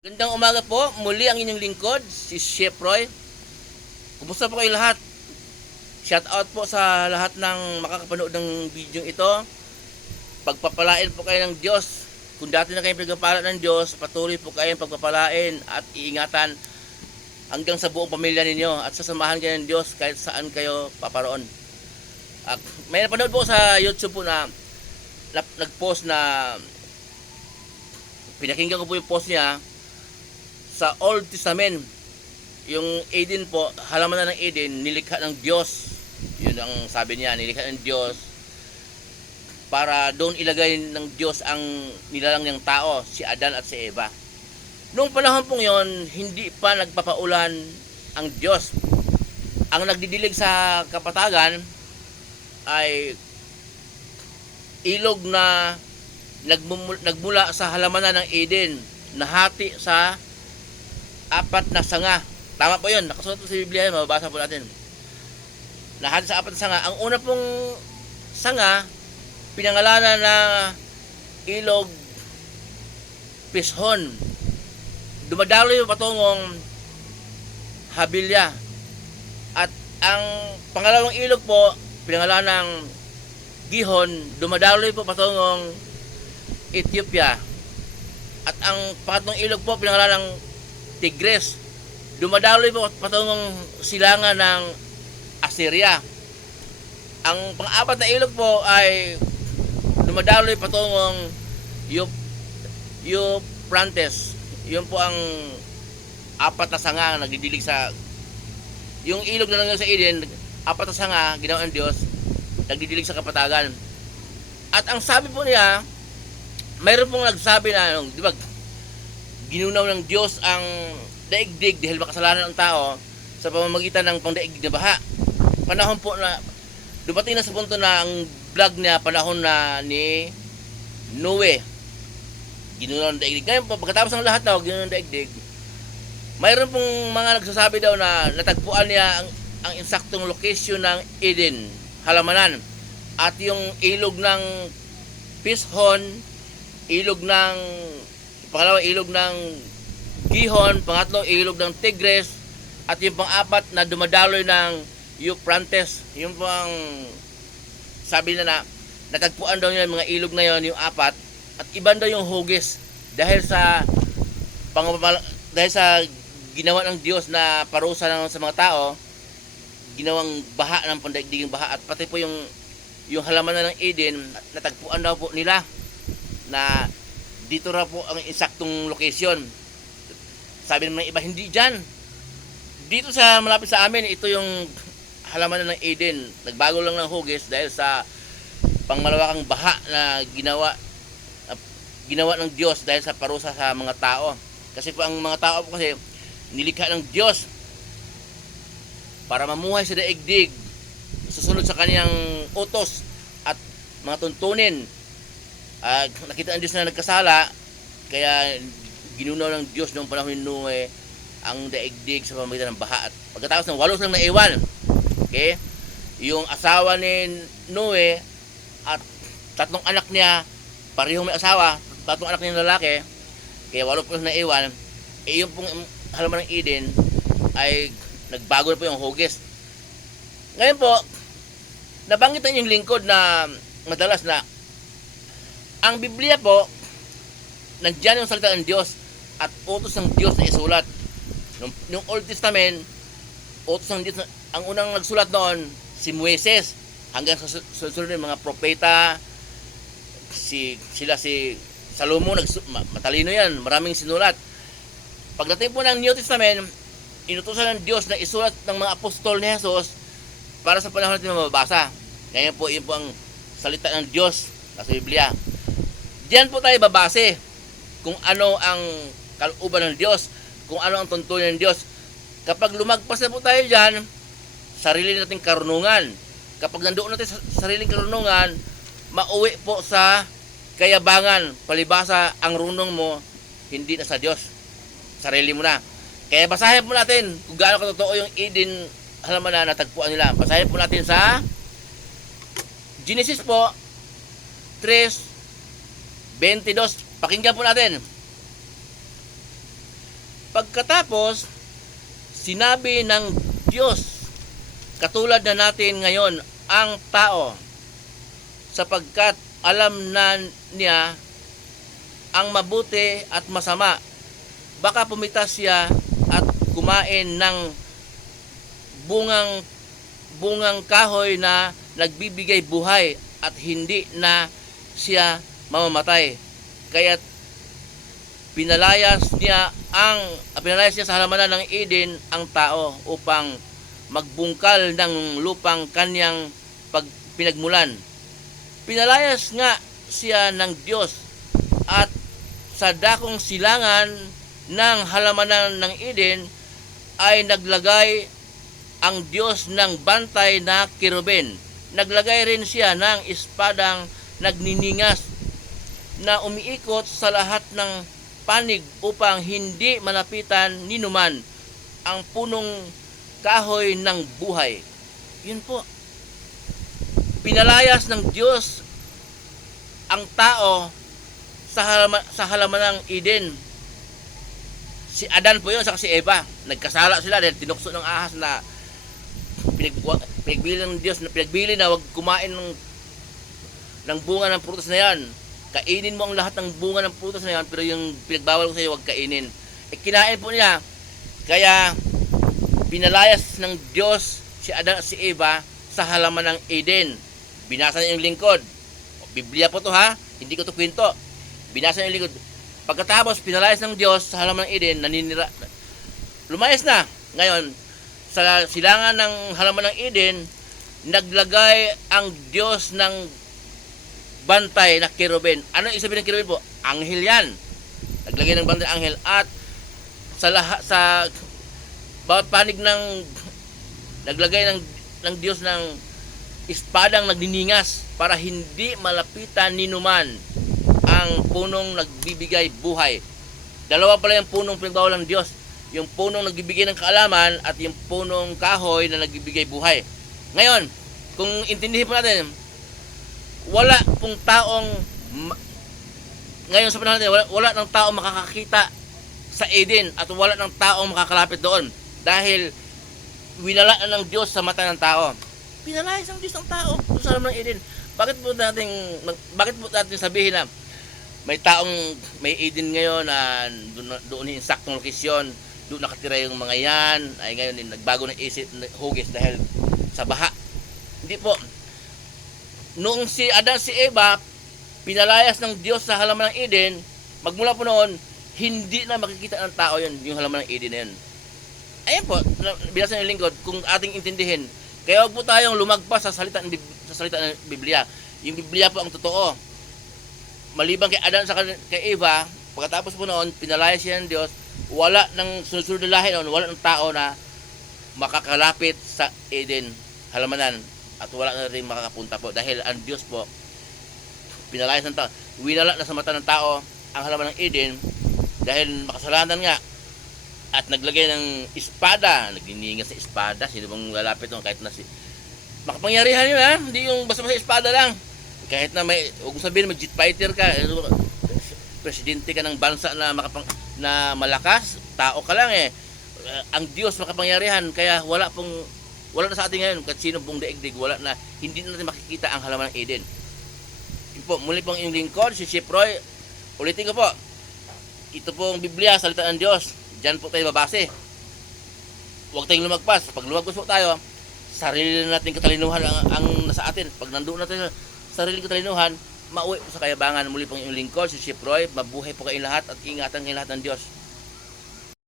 Gandang umaga po, muli ang inyong lingkod, si Chef Roy. Kumusta po kayo lahat? Shout out po sa lahat ng makakapanood ng video ito. Pagpapalain po kayo ng Diyos. Kung dati na kayong pagpapala ng Diyos, patuloy po kayong pagpapalain at iingatan hanggang sa buong pamilya ninyo at sasamahan kayo ng Diyos kahit saan kayo paparoon. May napanood po sa YouTube po na nag-post na pinakinggan ko po yung post niya sa Old Testament. Yung Eden po, halaman na ng Eden, nilikha ng Diyos. Yun ang sabi niya, nilikha ng Diyos para doon ilagay ng Diyos ang nilalang ng tao, si Adan at si Eva. Noong panahon pong yon, hindi pa nagpapaulan ang Diyos. Ang nagdidilig sa kapatagan ay ilog na nagmula sa halamanan ng Eden, nahati sa apat na sanga. Tama po yun, nakasulat po sa Biblia, mababasa po natin. Nahati sa apat na sanga. Ang una pong sanga, pinangalanan na ilog Pishon. Dumadaloy yung patungong Habilya. At ang pangalawang ilog po, pinangalanan ng Gihon, dumadaloy po patungong Ethiopia. At ang pangatlong ilog po, pinangalanan ng Tigris, dumadaloy po patungong silangan ng Assyria. Ang pang-apat na ilog po ay dumadaloy patungong Euphrates. Yun po ang apat na sanga na nagdidilig sa yung ilog na lang sa Eden. Apat na sanga ginawa ng Diyos, nagdidilig sa kapatagan. At ang sabi po niya, mayroon pong nagsabi na, di ba, ginunaw ng Diyos ang daigdig dahil makasalanan ng tao sa pamamagitan ng pangdaigdig na baha. Panahon po na dumating na sa punto na ang vlog niya, panahon na ni Noe, ginunaw ng daigdig. Ngayon po, pagkatapos ng lahat daw, ginunaw ng daigdig, mayroon pong mga nagsasabi daw na natagpuan niya ang insaktong location ng Eden, halamanan, at yung ilog ng Pishon, ilog ng pangalawa, ilog ng Gihon, pangatlo, ilog ng Tigris, at yung pang-apat na dumadaloy ng Euphrates. Yung pang sabi na natagpuan daw nila mga ilog na yon, yung apat, at iban daw yung hugis dahil sa ginawa ng Diyos na parusa sa mga tao, ginawang baha ng pandaigdigang baha, at pati po yung halaman ng Eden, natagpuan daw po nila na dito ra po ang eksaktong location. Sabi naman ng iba, hindi dyan. Dito sa malapit sa amin, ito yung halamanan ng Eden. Nagbago lang ng hugis dahil sa pangmalawakang baha na ginawa ng Diyos dahil sa parusa sa mga tao. Kasi po ang mga tao po kasi nilikha ng Diyos para mamuhay sa daigdig, susunod sa kaniyang utos at mga tuntunin. Nakita ng Diyos na nagkasala, kaya ginunaw ng Diyos noong panahon ni Noe ang daigdig sa pamamagitan ng baha. At pagkatapos ng 8 lang na iwan, okay, yung asawa ni Noe at 3 anak niya, parehong may asawa, 3 anak niya lalaki, kaya 8 lang na iwan, yung pong halaman ng Eden ay nagbago na po yung hugis. Ngayon po, nabanggit na yung lingkod na madalas na ang Biblia po, nandiyan yung salita ng Diyos at utos ng Diyos na isulat. Nung Old Testament, utos ng Diyos, ang unang nagsulat noon, si Moises, hanggang sa susunod ng mga propeta, si Salomon, matalino yan, maraming sinulat. Pagdating po ng New Testament, inutusan ng Diyos na isulat ng mga apostol ni Jesus para sa panahon natin mababasa. Ngayon po, yun po ang salita ng Diyos sa Biblia. Diyan po tayo babase kung ano ang kalooban ng Diyos, kung ano ang tuntunin ng Diyos. Kapag lumagpas na po tayo dyan, sarili nating karunungan. Kapag nandoon natin sa sariling karunungan, mauwi po sa kayabangan. Palibasa, ang runong mo, hindi na sa Diyos. Sarili mo na. Kaya basahin po natin kung gaano katotoo yung Eden halaman na natagpuan nila. Basahin po natin sa Genesis po 3:22. Pakinggan po natin. Pagkatapos, sinabi ng Diyos, katulad na natin ngayon, ang tao, sapagkat alam na niya ang mabuti at masama. Baka pumitas siya at kumain ng bungang kahoy na nagbibigay buhay at hindi na siya mamamatay. Kaya pinalayas niya sa halamanan ng Eden ang tao upang magbungkal ng lupang kanyang pinagmulan. Pinalayas nga siya ng Diyos at sa dakong silangan ng halamanan ng Eden ay naglagay ang Diyos ng bantay na kirubin. Naglagay rin siya ng espadang nagniningas na umiikot sa lahat ng panig upang hindi malapitan ni numan ang punong kahoy ng buhay. Yun po. Pinalayas ng Diyos ang tao sa halaman ng Eden. Si Adan po yun, saka si Eva. Nagkasala sila dahil tinukso ng ahas na pinagbili ng Diyos, na pinagbili na wag kumain ng bunga ng prutas na yan. Kainin mo ang lahat ng bunga ng prutas na yan, pero yung pinagbawal ko sa iyo, wag kainin. Kinain po niya. Kaya pinalayas ng Diyos si Adan at si Eva sa halaman ng Eden. Binasa niya yung lingkod. Biblia po to ha, hindi ko to kwento. Binasa niya yung lingkod. Pagkatapos pinalayas ng Diyos sa halaman ng Eden, lumayas na. Ngayon, sa silangan ng halaman ng Eden, naglagay ang Diyos ng bantay na kerubin. Ano ibig sabihin ng kerubin po? Anghel yan. Naglagay ng bantay anghel at sa bawat panig naglagay ng Diyos ng espadang nagniningas para hindi malapitan ni numan ang punong nagbibigay buhay. Dalawa pala yung punong pinagbawal ng Diyos. Yung punong nagbibigay ng kaalaman at yung punong kahoy na nagbibigay buhay. Ngayon, kung intindihin po natin, wala pong taong ngayon sa panahon natin, wala ng taong makakakita sa Eden at wala ng taong makakalapit doon dahil winala na ng Diyos sa mata ng tao. Pinalayas ng Diyos ng tao sa halaman ng Eden. Bakit po natin sabihin na may Eden ngayon na doon yung saktong lokasyon, doon nakatira yung mga yan, ay ngayon nagbago ng isip, hugis dahil sa baha. Hindi po. Noong si Adan si Eva, pinalayas ng Diyos sa halaman ng Eden, magmula po noon, hindi na makikita ng tao yun, yung halaman ng Eden na yun. Ayan po, binasa ng lingkod, kung ating intindihin, kaya huwag po tayong lumagpas sa salita ng Biblia. Yung Biblia po ang totoo. Maliban kay Adan sa kay Eva, pagkatapos po noon, pinalayas siya ng Diyos, wala ng sunod-sunod na lahi noon, wala ng tao na makakalapit sa Eden, halamanan, at wala na rin makakapunta po dahil ang Diyos po pinalayas ng tao, winala na sa mata ng tao ang halaman ng Eden dahil makasalanan nga at naglagay ng espada, nagniningas sa espada. Sino bang lalapit doon kahit na makapangyarihan yun ha, hindi yung basta-basta espada lang. Kahit na huwag sabihin jet fighter ka, presidente ka ng bansa na malakas, tao ka lang eh. Ang Diyos makapangyarihan, kaya wala na sa atin ngayon kahit sino pong daigdig, wala na, hindi natin makikita ang halaman ng Eden. Yun po, muli pong yung lingkod, si Chef Roy. Ulitin ko po, ito pong Biblia, salita ng Diyos. Diyan po tayo babase. Huwag tayong lumagpas. Pag lumagpas po tayo, sarili natin katalinuhan ang nasa atin. Pag nandoon natin sarili katalinuhan, mauwi po sa kayabangan. Muli pong yung lingkod, si Chef Roy. Mabuhay po kayong lahat at ingatan kayong lahat ng Diyos.